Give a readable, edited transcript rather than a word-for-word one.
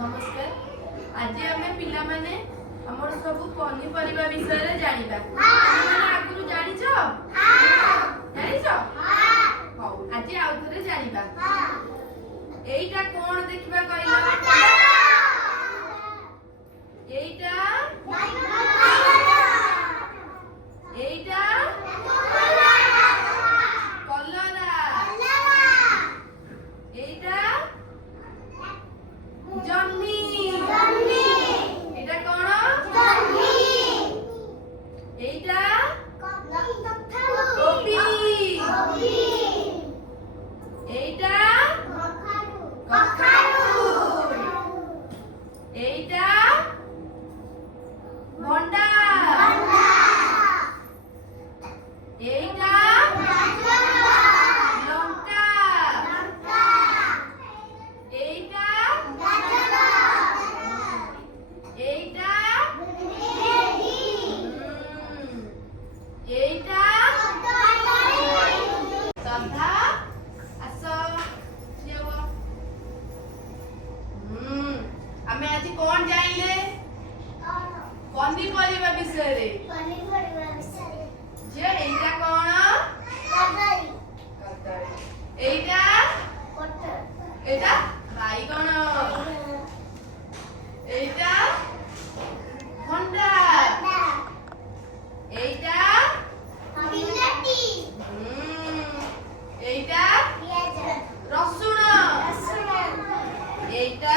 नमस्कार। आज आमे पिला माने हमर सब पनिपरिबा विषय रे जानिबा। माने आगुरु जानिछो? जानिछो? हां। आज आउ थरे जानिबा। एइटा कोन देखिबा कहिलो? एइटा एइटा कलरा। एइटा जन्नी। एइटा कोन? जन्नी। एइटा कोपी। एइटा कखारु। एइटा भंडा। एइटा लंका। एइटा एइटा एइटा सधा आसो जेव। आमे आज कोन जाइले? पनिपरिबा विषय रे। जे एइटा कोन? कदली। एइटा एइटा बाइगण। एइटा भंडा। एइटा बिलाती। एइटा रसुण। एइटा